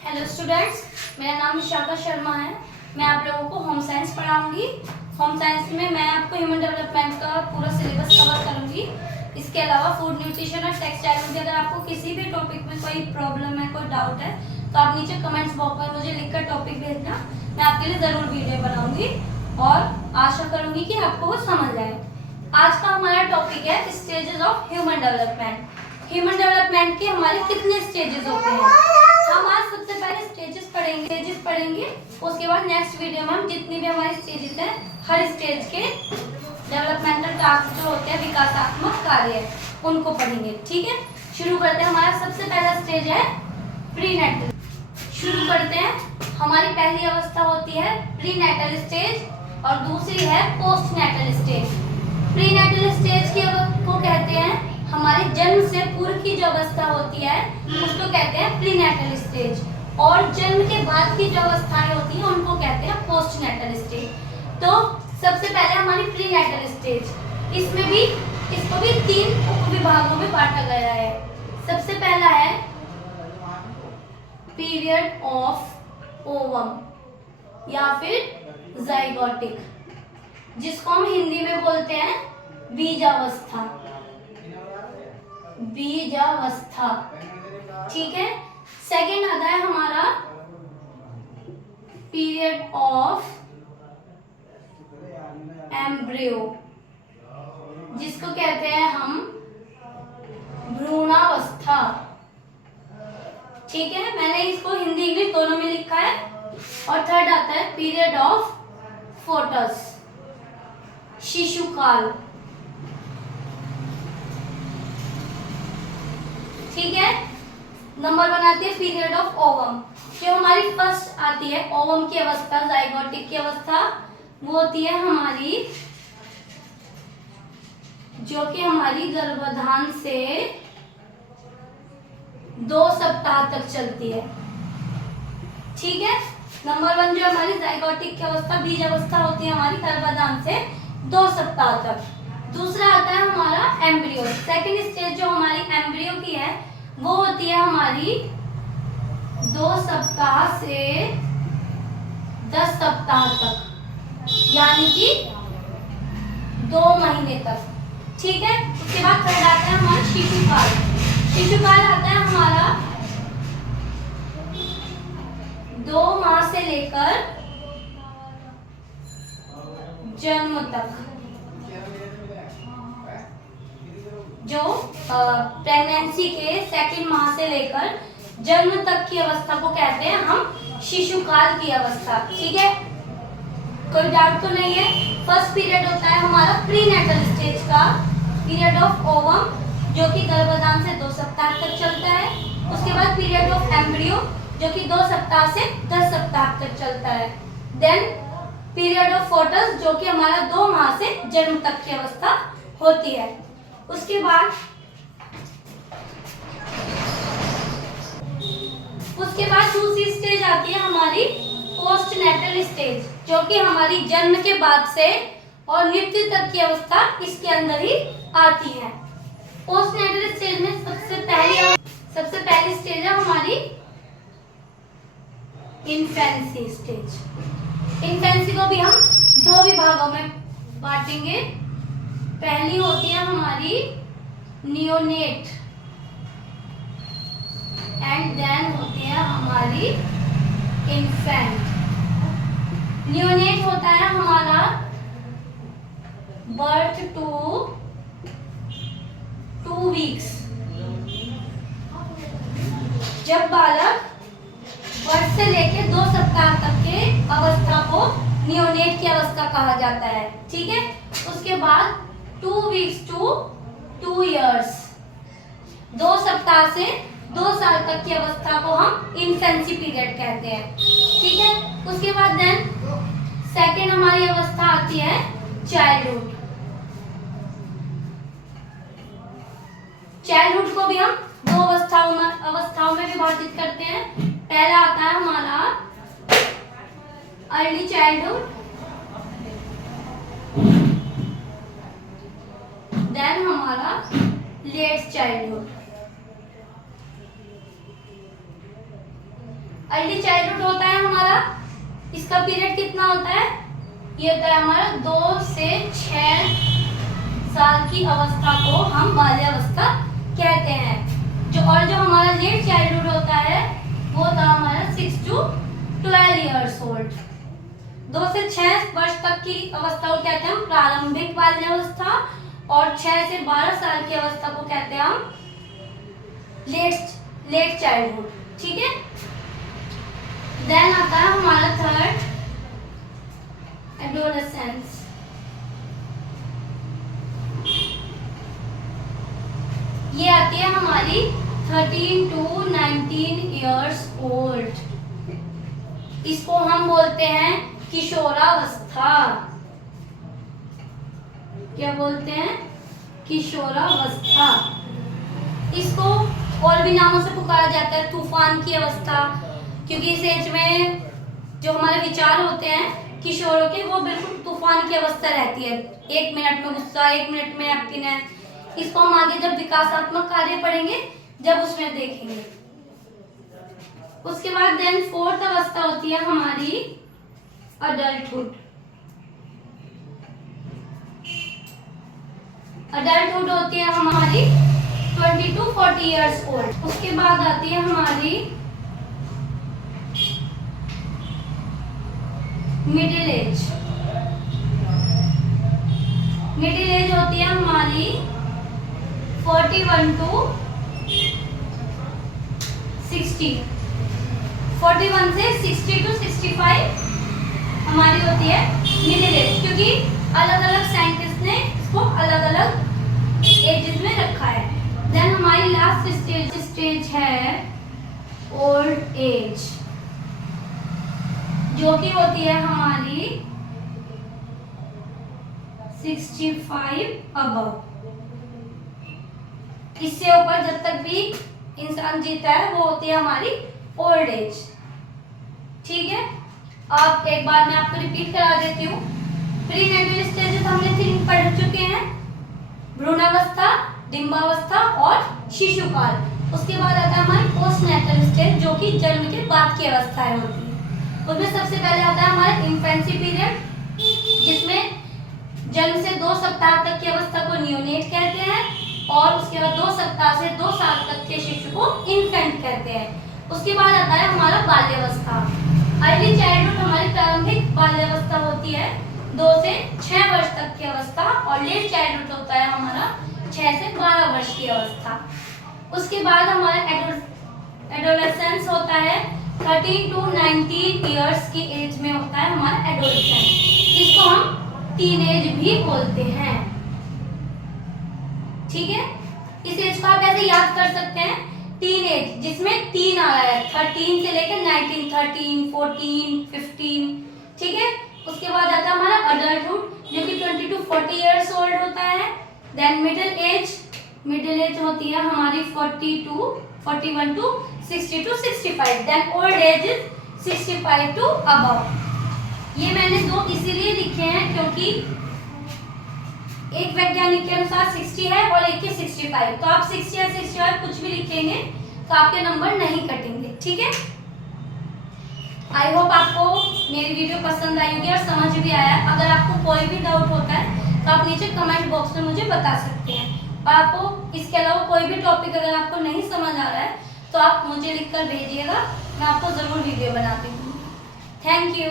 Hello students, मेरा नाम विशाखा शर्मा है। मैं आप लोगों को होम साइंस पढ़ाऊंगी। होम साइंस में मैं आपको ह्यूमन डेवलपमेंट का पूरा सिलेबस कवर करूंगी। इसके अलावा फूड न्यूट्रिशन और टेक्सटाइल में अगर आपको किसी भी टॉपिक में कोई प्रॉब्लम है, कोई डाउट है, तो आप नीचे कमेंट्स बॉक्स में मुझे लिखकर टॉपिक भेजना। मैं आपके लिए ज़रूर वीडियो बनाऊंगी और आशा करूंगी कि आपको वो समझ आए। आज का हमारा टॉपिक है stages of human development. Human development के हमारे कितने स्टेजेस होते हैं? हम आज सबसे पहले स्टेजेस पढ़ेंगे। उसके बाद नेक्स्ट वीडियो में हम जितनी भी हमारी स्टेजेस हैं, हर स्टेज के डेवलपमेंटल टास्क जो होते हैं, विकासात्मक कार्य, उनको पढ़ेंगे। ठीक है, शुरू करते हैं। हमारा सबसे पहला स्टेज है प्रीनेटल। शुरू करते हैं। हमारी पहली अवस्था होती है प्रीनेटल स्टेज और दूसरी है पोस्टनेटल स्टेज। प्रीनेटल स्टेज को कहते हैं हमारे जन्म से पूर्व की जो अवस्था होती है उसको कहते हैं प्रीनेटल स्टेज, और जन्म के बाद की जो अवस्थाएं होती हैं उनको कहते हैं पोस्टनेटल स्टेज। तो सबसे पहले हमारी प्रीनेटल स्टेज, इसको भी 3 उपविभागों में बांटा गया है। सबसे पहला है पीरियड ऑफ ओवम या फिर जाइगोटिक, जिसको हम हिंदी में बोलते हैं बीजावस्था। ठीक है। सेकेंड आता है हमारा पीरियड ऑफ एम्ब्रियो, जिसको कहते हैं हम भ्रूणावस्था। ठीक है, मैंने इसको हिंदी इंग्लिश दोनों में लिखा है। और थर्ड आता है पीरियड ऑफ फोटस, शिशुकाल। ठीक है। नंबर 1 आती है पीरियड ऑफ ओवम, जो हमारी फर्स्ट आती है ओवम की अवस्था, जाइगोटिक की अवस्था। वो होती है हमारी जो कि हमारी गर्भाधान से 2 सप्ताह तक चलती है। ठीक है। नंबर 1 जो हमारी जाइगोटिक की अवस्था, बीज अवस्था होती है हमारी गर्भाधान से 2 सप्ताह तक। दूसरा आता है हमारा एम्ब्रियो। सेकंड स्टेज जो हमारी एम्ब्रियो की है वो होती है हमारी 2 सप्ताह से 10 सप्ताह तक, यानी कि 2 महीने तक। ठीक है। उसके बाद थर्ड आता है हमारा शिशुकाल। शिशुकाल आता है हमारा 2 माह से लेकर जन्म तक। जो प्रेगनेंसी के सेकंड माह से लेकर जन्म तक की अवस्था को कहते हैं हम शिशुकाल की अवस्था। ठीक है, कोई डाउट तो नहीं है। फर्स्ट पीरियड होता है हमारा प्रीनेटल स्टेज का, पीरियड ऑफ ओवम, जो कि गर्भाधान से 2 सप्ताह तक चलता है। उसके बाद पीरियड ऑफ एम्ब्रियो, जो कि 2 सप्ताह से 10 सप्ताह तक चलता है। देन पीरियड ऑफ फोटस, जो कि हमारा 2 माह से जन्म तक की अवस्था होती है। उसके बाद दूसरी स्टेज आती है हमारी पोस्टनेटल स्टेज, जो कि हमारी जन्म के बाद से और मृत्यु तक की अवस्था इसके अंदर ही आती है। पोस्टनेटल स्टेज में सबसे पहली स्टेज है हमारी इन्फेंसी स्टेज। इन्फेंसी को भी हम 2 विभागों में बांटेंगे। पहली होती है हमारी नियोनेट एंड देन होती है हमारी इन्फेंट। नियोनेट होता है हमारा बर्थ टू 2 वीक्स, जब बालक बर्थ से लेकर 2 सप्ताह तक के अवस्था को नियोनेट की अवस्था कहा जाता है। ठीक है। उसके बाद 2 वीक्स टू 2 इयर्स, 2 सप्ताह से 2 साल तक की अवस्था को हम इन्फेंसी पीरियड कहते हैं। ठीक है। उसके बाद देन सेकेंड हमारी अवस्था आती है चाइल्डहुड। चाइल्डहुड को भी हम 2 अवस्थाओं में विभाजित करते हैं। पहला आता है हमारा अर्ली चाइल्डहुड, देन हमारा लेट चाइल्डहुड। अर्ली चाइल्डहुड होता है हमारा, इसका पीरियड कितना होता है, ये होता है हमारा 2 से 6 साल की अवस्था को हम बाल्यावस्था कहते हैं। जो हमारा लेट चाइल्डहुड होता है वो होता है हमारा 6 to 12 years old। 2 से 6 वर्ष तक की अवस्था को कहते हैं हम प्रारंभिक बाल्यावस्था, और 6 से 12 साल की अवस्था को कहते हैं हम लेट चाइल्डहुड। ठीक है, देन आता है हमारा थर्ड एडोलेसेंस। ये आती है हमारी 13 to 19 years old। इसको हम बोलते हैं किशोरावस्था। क्या बोलते हैं, किशोरावस्था। इसको और भी नामों से पुकारा जाता है, तूफान की अवस्था, क्योंकि इस एज में जो हमारे विचार होते हैं किशोरों के वो बिल्कुल तूफान की अवस्था रहती है। 1 मिनट में गुस्सा, 1 मिनट में हैप्पीनेस। इसको हम आगे जब विकासात्मक कार्य पढ़ेंगे जब उसमें देखेंगे। उसके बाद देन फोर्थ अवस्था होती है हमारी अडल्टहुड। अडल्टहुड होती है हमारी 20 to 40 years old। उसके बाद आती है हमारी मिडिल एज। मिडिल एज होती है हमारी 41 to 60। 41 से 60 to 65 हमारी होती है मिडिल एज, क्योंकि अलग अलग साइंटिस्ट ने इसको अलग अलग एजेस में रखा है। देन हमारी लास्ट स्टेज है ओल्ड एज, जो कि होती है हमारी 65 अबव। इससे ऊपर जब तक भी इंसान जीता है वो होती है हमारी ओल्ड एज। ठीक है, अब एक बार मैं आपको रिपीट करा देती हूँ। प्रीनेटल स्टेजेस हमने 3 पढ़ चुके हैं, भ्रूणावस्था, डिंबावस्था और शिशुकाल। उसके बाद आता है हमारी पोस्टनेटल स्टेज, जो कि जन्म के बाद की अवस्थाएं होती है। उसमें सबसे पहले आता है हमारा इन्फेंसी पीरियड, जिसमें जन्म से 2 सप्ताह तक की अवस्था को नियोनेट कहते हैं, और उसके बाद 2 सप्ताह से 2 साल तक के शिशु को इन्फेंट कहते हैं। उसके बाद आता है हमारा बाल्यावस्था। अर्ली चाइल्डहुड हमारी प्रारंभिक बाल्यावस्था होती है 2 से 6 वर्ष तक की अवस्था, और लेट चाइल्डहुड होता है हमारा 6 से 12 वर्ष की अवस्था। उसके बाद हमारा एडोलेसेंस होता है 13 to 19 इयर्स की एज में होता है हमारा एडोलेसेंस। इसको हम टीनेज भी बोलते हैं। ठीक है, इस एज को आप ऐसे याद कर सकते हैं, टीनेज जिसमें 3 आ रहा है, 13 से लेकर 19, 13, 14, 15। ठीक है, उसके बाद आता है हमारा अडल्टहुड, जो कि 20 to 40 इयर्स ओल्ड होता है। देन मिडिल एज होती है हमारी 41 to 60 to 65। Then old age is 65 to above. ये मैंने 2 इसीलिए लिखे हैं क्योंकि एक वैज्ञानिक के अनुसार 60 है और एक के 65, तो आप 60 या 65 कुछ भी लिखेंगे तो आपके नंबर नहीं कटेंगे। ठीक है, आई होप आपको मेरी वीडियो पसंद आई होगी और समझ भी आया। अगर आपको कोई भी डाउट होता है तो आप नीचे कमेंट बॉक्स में मुझे बता सकते हैं। और आपको इसके अलावा कोई भी टॉपिक अगर आपको नहीं समझ आ रहा है तो आप मुझे लिखकर भेजिएगा, मैं आपको ज़रूर वीडियो बना दूँगी। Thank you.